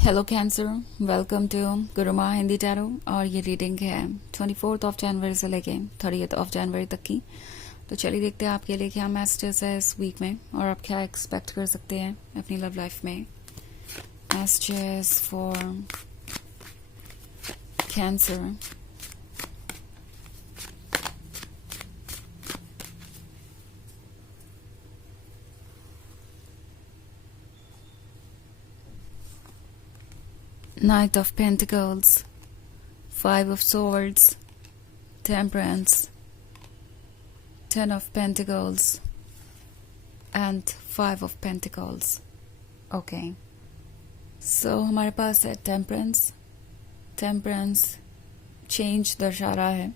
Hello cancer, welcome to Gurumaa Hindi tarot. और ये reading है 24 जनवरी से लेके 30 जनवरी तक की। तो चलिए देखते हैं आपके लिए क्या मैसेजेस है इस वीक में और आप क्या एक्सपेक्ट कर सकते हैं अपनी लव लाइफ में। Messages for cancer. Knight of Pentacles, Five of Swords, Temperance, Ten of Pentacles and Five of Pentacles. Okay. So हमारे पास है टेम्परेंस चेंज दर्शा रहा है।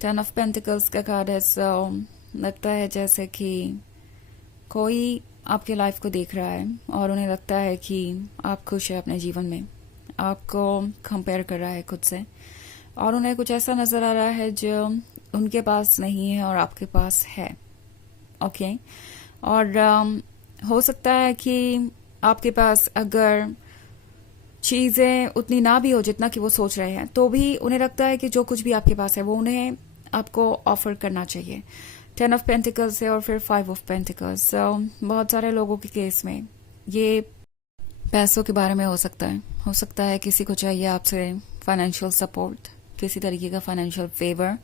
टेन ऑफ पेंटिकल्स का कार्ड है। सो लगता है जैसे कि कोई आपके लाइफ को देख रहा है और उन्हें लगता है कि आप खुश है अपने जीवन में, आपको कंपेयर कर रहा है खुद से और उन्हें कुछ ऐसा नजर आ रहा है जो उनके पास नहीं है और आपके पास है। ओके। और हो सकता है कि आपके पास अगर चीजें उतनी ना भी हो जितना कि वो सोच रहे हैं, तो भी उन्हें लगता है कि जो कुछ भी आपके पास है वो उन्हें आपको ऑफर करना चाहिए। 10 ऑफ पेंटिकल्स है और फिर 5 ऑफ पेंटिकल्स। बहुत सारे लोगों के केस में ये पैसों के बारे में हो सकता है किसी को चाहिए आपसे फाइनेंशियल सपोर्ट, किसी तरीके का फाइनेंशियल फेवर,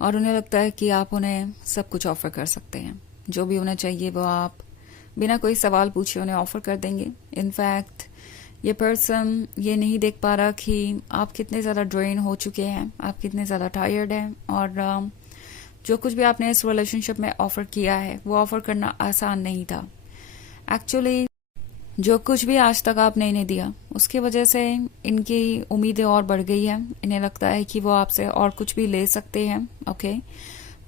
और उन्हें लगता है कि आप उन्हें सब कुछ ऑफर कर सकते हैं। जो भी उन्हें चाहिए वो आप बिना कोई सवाल पूछे उन्हें ऑफर कर देंगे। इनफैक्ट ये पर्सन ये नहीं देख पा रहा कि आप कितने ज़्यादा ड्रेन हो चुके हैं, आप कितने ज़्यादा टायर्ड हैं, और जो कुछ भी आपने इस रिलेशनशिप में ऑफर किया है वो ऑफर करना आसान नहीं था। एक्चुअली जो कुछ भी आज तक आपने इन्हें दिया उसकी वजह से इनकी उम्मीदें और बढ़ गई हैं। इन्हें लगता है कि वो आपसे और कुछ भी ले सकते हैं। ओके।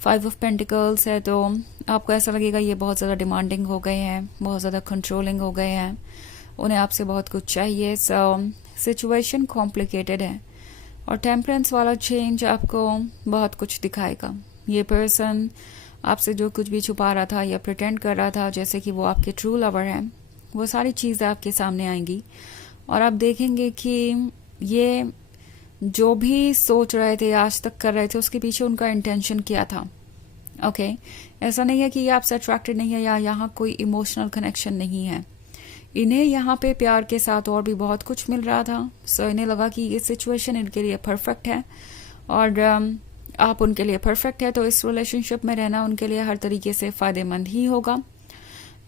5 ऑफ पेंटिकल्स है तो आपको ऐसा लगेगा ये बहुत ज़्यादा डिमांडिंग हो गए हैं, बहुत ज़्यादा कंट्रोलिंग हो गए हैं, उन्हें आपसे बहुत कुछ चाहिए। सो सिचुएशन कॉम्प्लिकेटेड है और टेम्परेंस वाला चेंज आपको बहुत कुछ दिखाएगा। ये पर्सन आपसे जो कुछ भी छुपा रहा था या प्रिटेंड कर रहा था जैसे कि वो आपके ट्रू लवर हैं, वो सारी चीज़ें आपके सामने आएंगी और आप देखेंगे कि ये जो भी सोच रहे थे आज तक कर रहे थे उसके पीछे उनका इंटेंशन क्या था। ओके। ऐसा नहीं है कि ये आपसे अट्रैक्टेड नहीं है या यहाँ कोई इमोशनल कनेक्शन नहीं है। इन्हें यहाँ पे प्यार के साथ और भी बहुत कुछ मिल रहा था। सो इन्हें लगा कि ये सिचुएशन इनके लिए परफेक्ट है और आप उनके लिए परफेक्ट है, तो इस रिलेशनशिप में रहना उनके लिए हर तरीके से फायदेमंद ही होगा।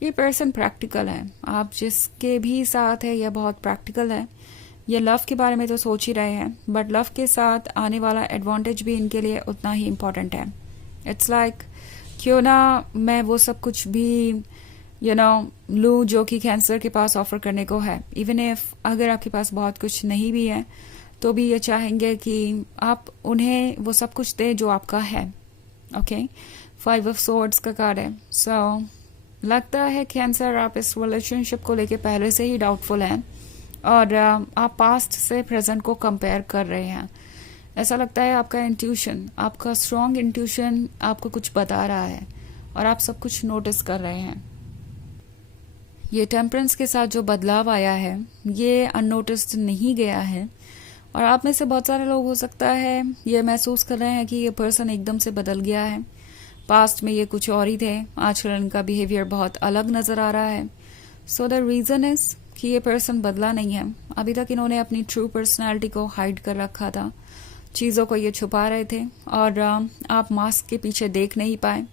ये पर्सन प्रैक्टिकल है, आप जिसके भी साथ है यह बहुत प्रैक्टिकल है। ये लव के बारे में तो सोच ही रहे हैं, बट लव के साथ आने वाला एडवांटेज भी इनके लिए उतना ही इम्पोर्टेंट है। इट्स लाइक क्यों ना मैं वो सब कुछ भी लूँ जो कि कैंसर के पास ऑफर करने को है। इवन इफ अगर आपके पास बहुत कुछ नहीं भी है तो भी ये चाहेंगे कि आप उन्हें वो सब कुछ दें जो आपका है। ओके। 5 ऑफ सोर्ड्स का कार्ड है। सो लगता है कैंसर आप इस रिलेशनशिप को लेके पहले से ही डाउटफुल हैं और आप पास्ट से प्रेजेंट को कंपेयर कर रहे हैं। ऐसा लगता है आपका इंट्यूशन, आपका स्ट्रॉन्ग इंट्यूशन आपको कुछ बता रहा है और आप सब कुछ नोटिस कर रहे हैं। ये टेम्परेंस के साथ जो बदलाव आया है ये अननोटिस्ड नहीं गया है और आप में से बहुत सारे लोग हो सकता है ये महसूस कर रहे हैं कि ये पर्सन एकदम से बदल गया है। पास्ट में ये कुछ और ही थे, आजकल इनका बिहेवियर बहुत अलग नजर आ रहा है। सो द रीजन इज कि ये पर्सन बदला नहीं है। अभी तक इन्होंने अपनी ट्रू पर्सनालिटी को हाइड कर रखा था, चीज़ों को ये छुपा रहे थे और आप मास्क के पीछे देख नहीं पाए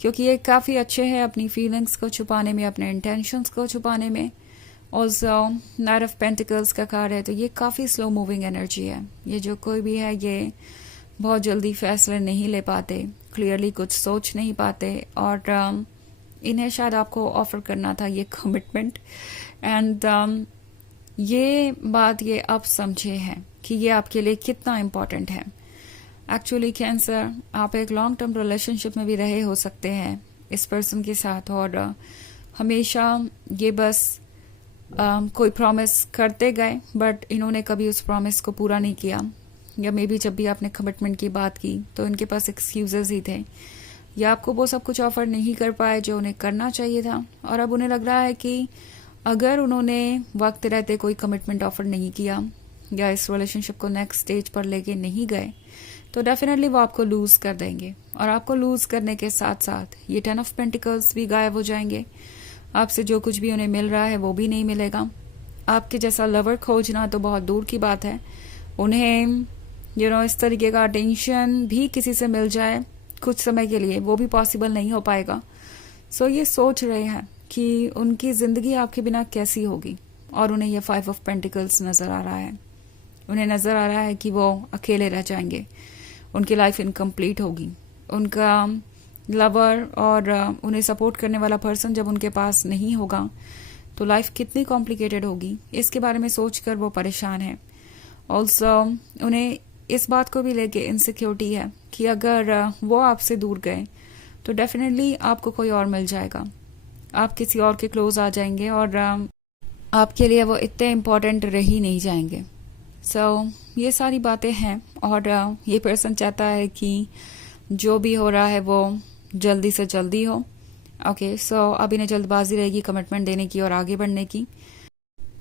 क्योंकि ये काफ़ी अच्छे हैं अपनी फीलिंग्स को छुपाने में, अपने इंटेंशंस को छुपाने में। और नाइट ऑफ पेंटिकल्स का कार्ड है तो ये काफ़ी स्लो मूविंग एनर्जी है। ये जो कोई भी है ये बहुत जल्दी फैसले नहीं ले पाते, क्लियरली कुछ सोच नहीं पाते और इन्हें शायद आपको ऑफर करना था ये कमिटमेंट एंड ये बात ये अब समझे हैं कि ये आपके लिए कितना इम्पोर्टेंट है। एक्चुअली कैंसर आप एक लॉन्ग टर्म रिलेशनशिप में भी रहे हो सकते हैं इस पर्सन के साथ और हमेशा ये बस कोई प्रॉमिस करते गए बट इन्होंने कभी उस प्रॉमिस को पूरा नहीं किया, या मे बी जब भी आपने कमिटमेंट की बात की तो इनके पास एक्सक्यूजेस ही थे या आपको वो सब कुछ ऑफर नहीं कर पाए जो उन्हें करना चाहिए था और अब उन्हें लग रहा है कि अगर उन्होंने वक्त रहते कोई कमिटमेंट ऑफर नहीं किया या इस रिलेशनशिप को नेक्स्ट स्टेज पर लेके नहीं गए तो डेफिनेटली वो आपको लूज कर देंगे, और आपको लूज करने के साथ साथ ये 10 ऑफ पेंटिकल्स भी गायब हो जाएंगे। आपसे जो कुछ भी उन्हें मिल रहा है वो भी नहीं मिलेगा। आपके जैसा लवर खोजना तो बहुत दूर की बात है। उन्हें इस तरीके का अटेंशन भी किसी से मिल जाए कुछ समय के लिए, वो भी पॉसिबल नहीं हो पाएगा। सो ये सोच रहे हैं कि उनकी जिंदगी आपके बिना कैसी होगी, और उन्हें ये 5 ऑफ पेंटिकल्स नजर आ रहा है। उन्हें नजर आ रहा है कि वो अकेले रह जाएंगे, उनकी लाइफ इनकम्प्लीट होगी। उनका लवर और उन्हें सपोर्ट करने वाला पर्सन जब उनके पास नहीं होगा तो लाइफ कितनी कॉम्प्लिकेटेड होगी, इसके बारे में सोचकर वो परेशान है। ऑल्सो उन्हें इस बात को भी लेके इनसिक्योरिटी है कि अगर वो आपसे दूर गए तो डेफिनेटली आपको कोई और मिल जाएगा, आप किसी और के क्लोज आ जाएंगे और आपके लिए वो इतने इम्पोर्टेंट रह ही नहीं जाएंगे। सो ये सारी बातें हैं, और ये पर्सन चाहता है कि जो भी हो रहा है वो जल्दी से जल्दी हो। ओके, सो अब इन्हें जल्दबाजी रहेगी कमिटमेंट देने की और आगे बढ़ने की।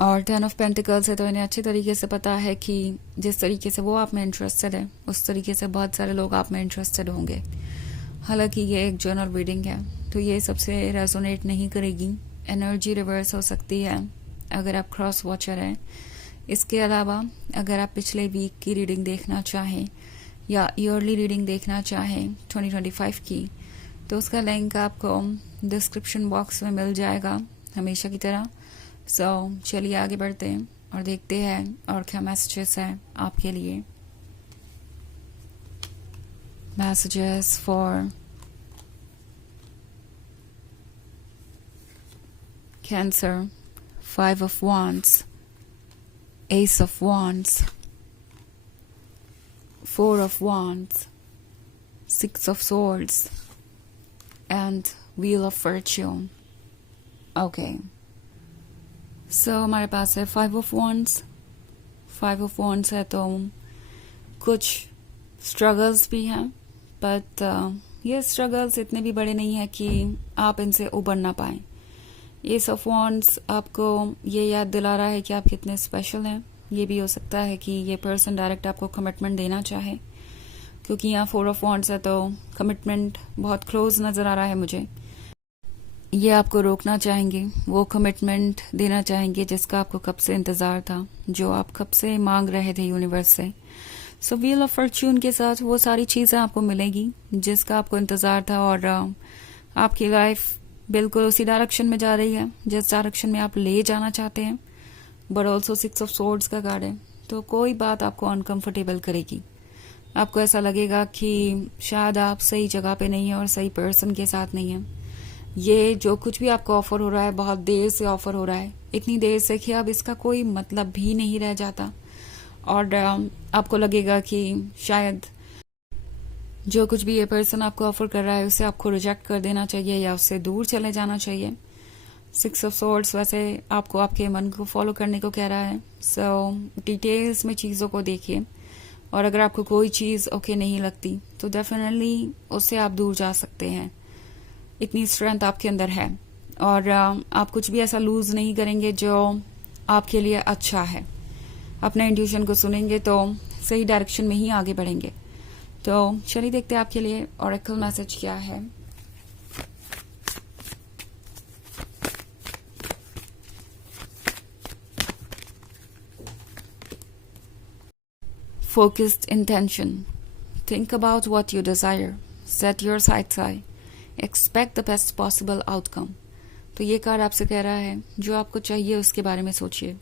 और 10 ऑफ पेंटिकल्स है तो इन्हें अच्छे तरीके से पता है कि जिस तरीके से वो आप में इंटरेस्टेड है उस तरीके से बहुत सारे लोग आप में इंटरेस्टेड होंगे। हालांकि ये एक जर्नल रीडिंग है तो ये सबसे रेजोनेट नहीं करेगी, एनर्जी रिवर्स हो सकती है अगर आप क्रॉस वॉचर हैं। इसके अलावा अगर आप पिछले वीक की रीडिंग देखना चाहें या ईयरली रीडिंग देखना चाहें 2025 की, तो उसका लिंक आपको डिस्क्रिप्शन बॉक्स में मिल जाएगा हमेशा की तरह। सो चलिए आगे बढ़ते हैं और देखते हैं और क्या मैसेजेस हैं आपके लिए। Messages for cancer, 5 of Wands, Ace of Wands, 4 of Wands, 6 of Swords, and Wheel of Fortune. Okay. So हमारे पास है 5 of Wands. 5 of Wands है तो कुछ स्ट्रगल्स भी हैं, बट ये स्ट्रगल्स इतने भी बड़े नहीं हैं कि आप इनसे उबर ना पाएं। Ace of Wands आपको ये याद दिला रहा है कि आप कितने स्पेशल हैं। ये भी हो सकता है कि ये पर्सन डायरेक्ट आपको कमिटमेंट देना चाहे, क्योंकि यहाँ 4 of Wands है तो कमिटमेंट बहुत क्लोज नजर आ रहा है मुझे। ये आपको रोकना चाहेंगे, वो कमिटमेंट देना चाहेंगे जिसका आपको कब से इंतजार था, जो आप कब से मांग रहे थे यूनिवर्स से। सो व्हील ऑफ फॉर्च्यून के साथ वो सारी चीजें आपको मिलेगी जिसका आपको इंतजार था, और आपकी लाइफ बिल्कुल उसी डायरेक्शन में जा रही है जिस डायरेक्शन में आप ले जाना चाहते हैं। बट ऑल्सो 6 of Swords का कार्ड है तो कोई बात आपको अनकंफर्टेबल करेगी। आपको ऐसा लगेगा कि शायद आप सही जगह पे नहीं है और सही पर्सन के साथ नहीं है। ये जो कुछ भी आपको ऑफर हो रहा है बहुत देर से ऑफर हो रहा है, इतनी देर से कि अब इसका कोई मतलब भी नहीं रह जाता, और आपको लगेगा कि शायद जो कुछ भी ये पर्सन आपको ऑफर कर रहा है उसे आपको रिजेक्ट कर देना चाहिए या उससे दूर चले जाना चाहिए। 6 of Swords वैसे आपको आपके मन को फॉलो करने को कह रहा है। सो डिटेल्स में चीज़ों को देखिए, और अगर आपको कोई चीज़ ओके नहीं लगती तो डेफिनेटली उससे आप दूर जा सकते हैं। इतनी स्ट्रेंथ आपके अंदर है, और आप कुछ भी ऐसा लूज नहीं करेंगे जो आपके लिए अच्छा है। अपने इंट्यूशन को सुनेंगे तो सही डायरेक्शन में ही आगे बढ़ेंगे। तो चलिए देखते हैं आपके लिए ऑरेकल मैसेज क्या है। Focused intention. Think about what you desire. Set your sights high. Expect the best possible outcome. तो ये कार्ड आपसे कह रहा है जो आपको चाहिए उसके बारे में सोचिए,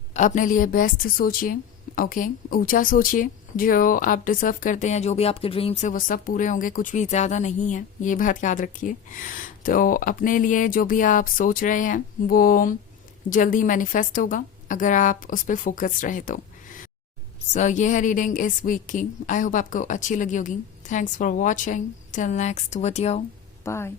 अपने लिए बेस्ट सोचिए, ओके, ऊंचा सोचिए। जो आप डिजर्व करते हैं, जो भी आपके ड्रीम्स है वो सब पूरे होंगे, कुछ भी ज्यादा नहीं है, ये बात याद रखिए। तो अपने लिए जो भी आप सोच रहे हैं वो जल्दी मैनिफेस्ट होगा अगर आप उस पर फोकस रहे तो। सो ये है रीडिंग इस वीक की। आई होप आपको अच्छी लगी होगी। Thanks for watching. Till next video, bye.